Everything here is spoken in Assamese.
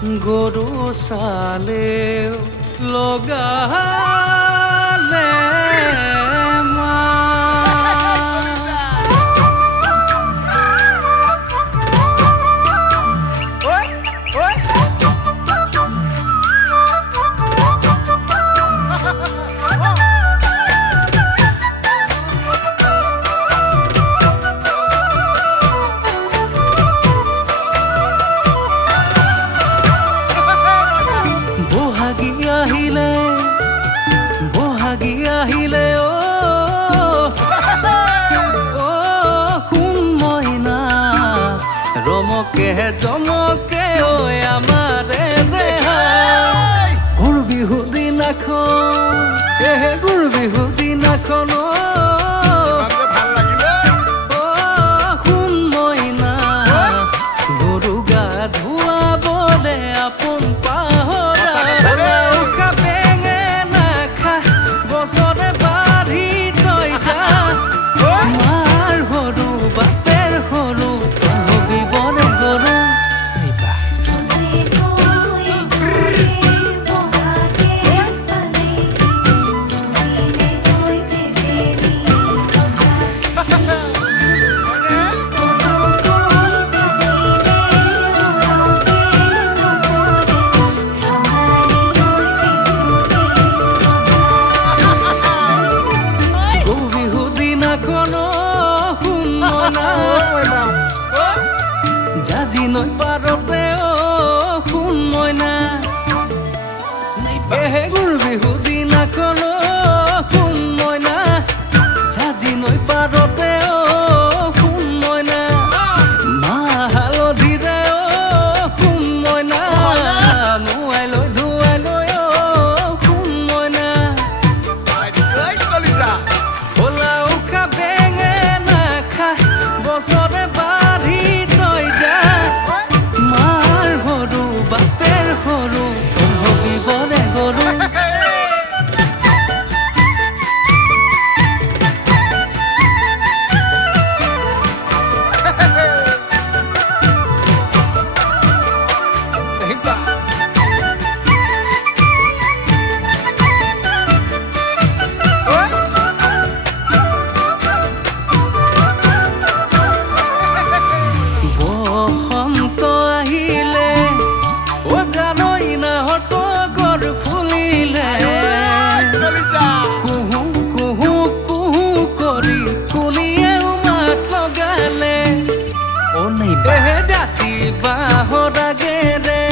গৰু সালেও লগালে বহাগী আহিলে ও শুন মইনা ৰমকে জমকে ঐ আমাৰে দেহা গৰু বিহু দিনাখন গৰু বিহু দিনাখন শুন মইনা গৰু গা ধুৱাবলে আপোন জাজি নৈ পাৰতে শুন মইনা গৰু বিহু দিনাখন শুন মইনা জাজি নৈ পাৰতে শুন মইনা মাহ হালধিৰে শুন মইনা নুৱাই লৈ ধুৱাই লৈ শুন মইনা ওলা উশা বেঙেনা খা বছৰে জাতি বাহৰ আগেৰে